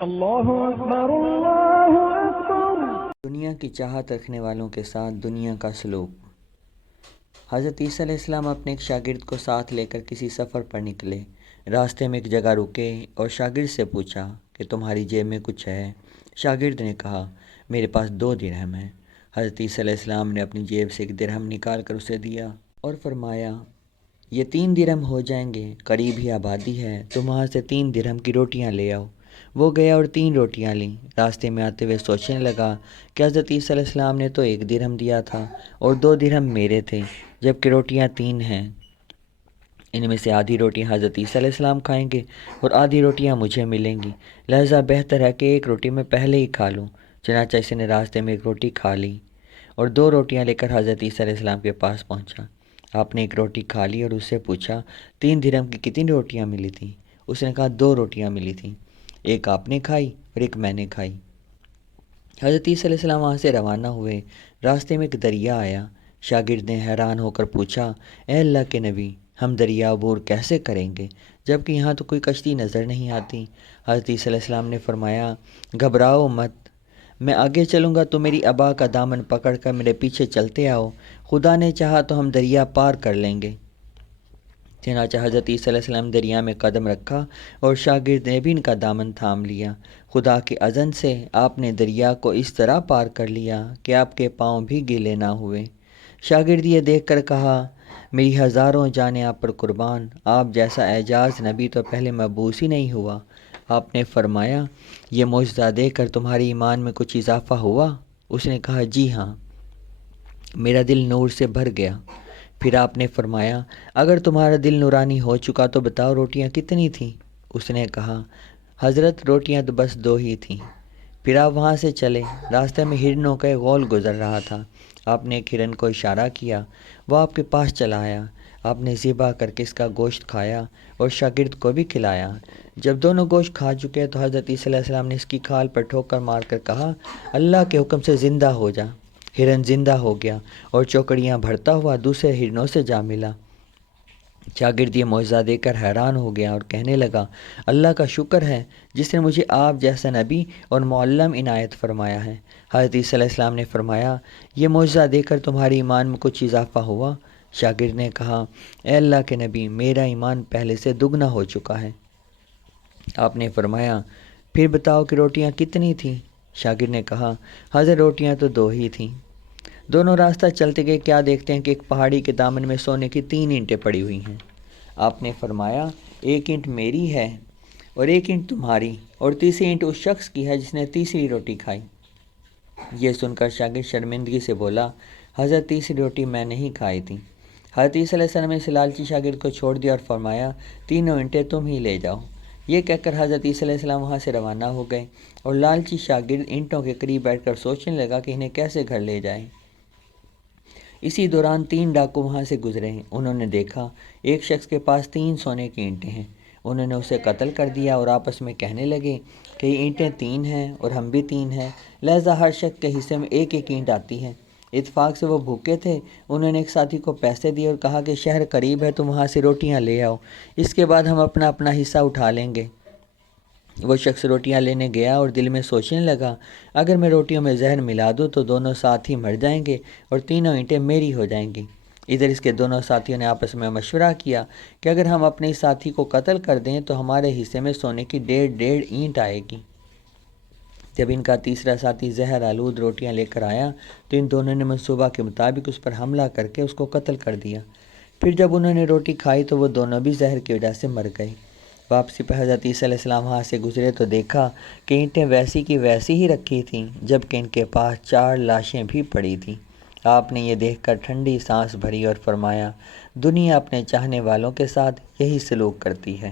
اللہ اکبر اللہ اکبر۔ دنیا کی چاہت رکھنے والوں کے ساتھ دنیا کا سلوک۔ حضرت عیسیٰ علیہ السلام اپنے ایک شاگرد کو ساتھ لے کر کسی سفر پر نکلے۔ راستے میں ایک جگہ رکے اور شاگرد سے پوچھا کہ تمہاری جیب میں کچھ ہے؟ شاگرد نے کہا میرے پاس 2 درہم ہیں۔ حضرت عیسیٰ علیہ السلام نے اپنی جیب سے 1 درہم نکال کر اسے دیا اور فرمایا یہ 3 درہم ہو جائیں گے، قریب ہی آبادی ہے، تم وہاں سے 3 درہم کی روٹیاں لے آؤ۔ وہ گیا اور 3 روٹیاں لیں۔ راستے میں آتے ہوئے سوچنے لگا کہ حضرت عیسیٰ علیہ السلام نے تو 1 درہم دیا تھا اور 2 درہم میرے تھے، جبکہ روٹیاں 3 ہیں۔ ان میں سے آدھی روٹیاں حضرت عیسیٰ علیہ السلام کھائیں گے اور آدھی روٹیاں مجھے ملیں گی، لہذا بہتر ہے کہ 1 روٹی میں پہلے ہی کھا لوں۔ چنانچہ اس نے راستے میں 1 روٹی کھا لی اور 2 روٹیاں لے کر حضرت عیسیٰ علیہ السلام کے پاس پہنچا۔ آپ نے 1 روٹی کھا لی اور اس سے پوچھا 3 درہم کی کتنی روٹیاں ملی تھیں؟ اس نے کہا 2 روٹیاں ملی تھیں، 1 آپ نے کھائی اور 1 میں نے کھائی۔ حضرت عیسیٰ علیہ السلام وہاں سے روانہ ہوئے۔ راستے میں ایک دریا آیا۔ شاگرد نے حیران ہو کر پوچھا اے اللہ کے نبی، ہم دریا عبور کیسے کریں گے جبکہ یہاں تو کوئی کشتی نظر نہیں آتی؟ حضرت عیسیٰ علیہ السلام نے فرمایا گھبراؤ مت، میں آگے چلوں گا تو میری ابا کا دامن پکڑ کر میرے پیچھے چلتے آؤ، خدا نے چاہا تو ہم دریا پار کر لیں گے۔ چنانچہ حضرت عیسیٰ علیہ السلام دریا میں قدم رکھا اور شاگرد نے بھی ان کا دامن تھام لیا۔ خدا کے اذن سے آپ نے دریا کو اس طرح پار کر لیا کہ آپ کے پاؤں بھی گیلے نہ ہوئے۔ شاگرد یہ دیکھ کر کہا میری ہزاروں جانیں آپ پر قربان، آپ جیسا اعجاز نبی تو پہلے مبعوث ہی نہیں ہوا۔ آپ نے فرمایا یہ معجزہ دیکھ کر تمہاری ایمان میں کچھ اضافہ ہوا؟ اس نے کہا جی ہاں، میرا دل نور سے بھر گیا۔ پھر آپ نے فرمایا اگر تمہارا دل نورانی ہو چکا تو بتاؤ روٹیاں کتنی تھیں؟ اس نے کہا حضرت روٹیاں تو بس 2 ہی تھیں۔ پھر آپ وہاں سے چلے۔ راستے میں ہرنوں کا ایک غول گزر رہا تھا۔ آپ نے ایک ہرن کو اشارہ کیا، وہ آپ کے پاس چلا آیا۔ آپ نے ذبح کر کے اس کا گوشت کھایا اور شاگرد کو بھی کھلایا۔ جب دونوں گوشت کھا چکے تو حضرت عیسیٰ علیہ السلام نے اس کی کھال پر ٹھوکر مار کر کہا اللہ کے حکم سے زندہ ہو جا۔ ہرن زندہ ہو گیا اور چوکڑیاں بھرتا ہوا دوسرے ہرنوں سے جا ملا۔ شاگرد یہ معجزہ دیکھ کر حیران ہو گیا اور کہنے لگا اللہ کا شکر ہے جس نے مجھے آپ جیسا نبی اور معلم عنایت فرمایا ہے۔ حضرت عیسیٰ علیہ السلام نے فرمایا یہ معجزہ دیکھ کر تمہاری ایمان میں کچھ اضافہ ہوا؟ شاگرد نے کہا اے اللہ کے نبی، میرا ایمان پہلے سے دگنا ہو چکا ہے۔ آپ نے فرمایا پھر بتاؤ کہ روٹیاں کتنی تھیں؟ شاگرد نے کہا حضرت روٹیاں تو 2 ہی تھیں۔ دونوں راستہ چلتے گئے، کیا دیکھتے ہیں کہ ایک پہاڑی کے دامن میں سونے کی 3 اینٹیں پڑی ہوئی ہیں۔ آپ نے فرمایا 1 اینٹ میری ہے اور 1 اینٹ تمہاری اور تیسری اینٹ اس شخص کی ہے جس نے تیسری روٹی کھائی۔ یہ سن کر شاگرد شرمندگی سے بولا حضرت تیسری روٹی میں نہیں کھائی تھی۔ حضرت عیسیٰ علیہ السلام نے اس لالچی شاگرد کو چھوڑ دیا اور فرمایا 3 اینٹیں تم ہی لے جاؤ۔ یہ کہہ کر حضرت عیسیٰ علیہ السلام وہاں سے روانہ ہو گئے اور لالچی شاگرد اینٹوں کے قریب بیٹھ کر سوچنے لگا کہ انہیں کیسے گھر لے جائیں۔ اسی دوران 3 ڈاکو وہاں سے گزرے۔ انہوں نے دیکھا ایک شخص کے پاس 3 سونے کی اینٹیں ہیں۔ انہوں نے اسے قتل کر دیا اور آپس میں کہنے لگے کہ یہ اینٹیں 3 ہیں اور ہم بھی 3 ہیں، لہذا ہر شخص کے حصے میں 1 اینٹ آتی ہے۔ اتفاق سے وہ بھوکے تھے۔ انہوں نے ایک ساتھی کو پیسے دیے اور کہا کہ شہر قریب ہے، تم وہاں سے روٹیاں لے آؤ، اس کے بعد ہم اپنا اپنا حصہ اٹھا لیں گے۔ وہ شخص روٹیاں لینے گیا اور دل میں سوچنے لگا اگر میں روٹیوں میں زہر ملا دوں تو دونوں ساتھی مر جائیں گے اور 3 اینٹیں میری ہو جائیں گی۔ ادھر اس کے دونوں ساتھیوں نے آپس میں مشورہ کیا کہ اگر ہم اپنے ساتھی کو قتل کر دیں تو ہمارے حصے میں سونے کی 1.5 اینٹ آئے گی۔ جب ان کا تیسرا ساتھی زہر آلود روٹیاں لے کر آیا تو ان دونوں نے منصوبہ کے مطابق اس پر حملہ کر کے اس کو قتل کر دیا۔ پھر جب انہوں نے روٹی کھائی تو وہ دونوں بھی زہر کی وجہ سے مر گئے۔ واپسی پہ حضرت عیسیٰ علیہ السلام وہاں سے گزرے تو دیکھا کہ اینٹیں ویسی کی ویسی ہی رکھی تھیں، جبکہ ان کے پاس 4 لاشیں بھی پڑی تھیں۔ آپ نے یہ دیکھ کر ٹھنڈی سانس بھری اور فرمایا دنیا اپنے چاہنے والوں کے ساتھ یہی سلوک کرتی ہے۔